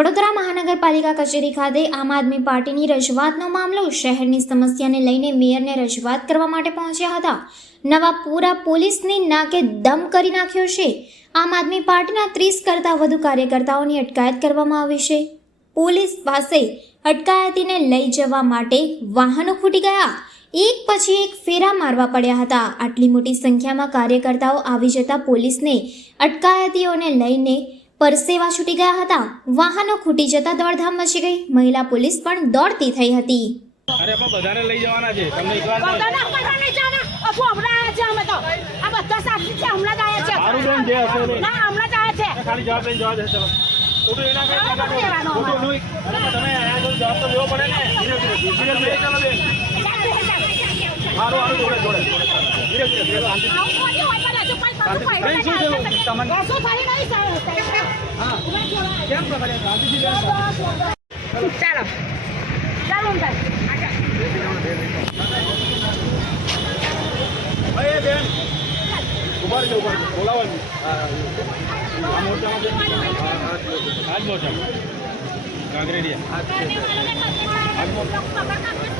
વડોદરા મહાનગરપાલિકા કચેરી ખાતે આમ આદમી પાર્ટીની રજૂઆતનો મામલો શહેરની સમસ્યાને લઈને મેયરને રજૂઆત કરવા માટે પહોંચ્યા હતા. નવા પૂરા પોલીસની નાકે દમ કરી નાખ્યો છે. આમ આદમી પાર્ટીના ત્રીસ કરતાં વધુ કાર્યકર્તાઓની અટકાયત કરવામાં આવી છે. પોલીસ પાસે અટકાયતીને લઈ જવા માટે વાહનો ખૂટી ગયા. એક પછી એક ફેરા મારવા પડ્યા હતા. આટલી મોટી સંખ્યામાં કાર્યકર્તાઓ આવી જતા પોલીસને અટકાયતીઓને લઈને પરસેવા છૂટી ગયા હતા વાહનો ખૂટી જતા દોડધામ મચી ગઈ મહિલા પોલીસ પણ દોડતી થઈ હતી અરે પણ બધાને લઈ જવાના છે તમને વિશ્વાસ નથી? બધાને જવાના. અપુ હમણાં આવ્યા છે અમે તો. આ બધા સાક્ષી છે, હમણાં જ આવ્યા છે. મારું બેન જે હશે ના, હમણાં જ આવ્યા છે. ખાલી જવાબ લઈને જવા દે ચલો ખોટું એના કઈ જવાબ કાકા નથી લેવાનો ખોટું નહીં. તમે આયા છો જવાબ તો લેવો પડે ને ધીરે ધીરે ધીરે ધીરે બેન ચાલ, ચાલ, ચાલ. હારું હારું જોડે જોડે ધીરે ધીરે ધીરે ચાલો. ચાલો. બેન. ઊભા રહેજો ઊભા બોલાવવાનું આ મોરચામાં આજ મોરચામાં. કાંકરેડિયા પકડતા કોઈ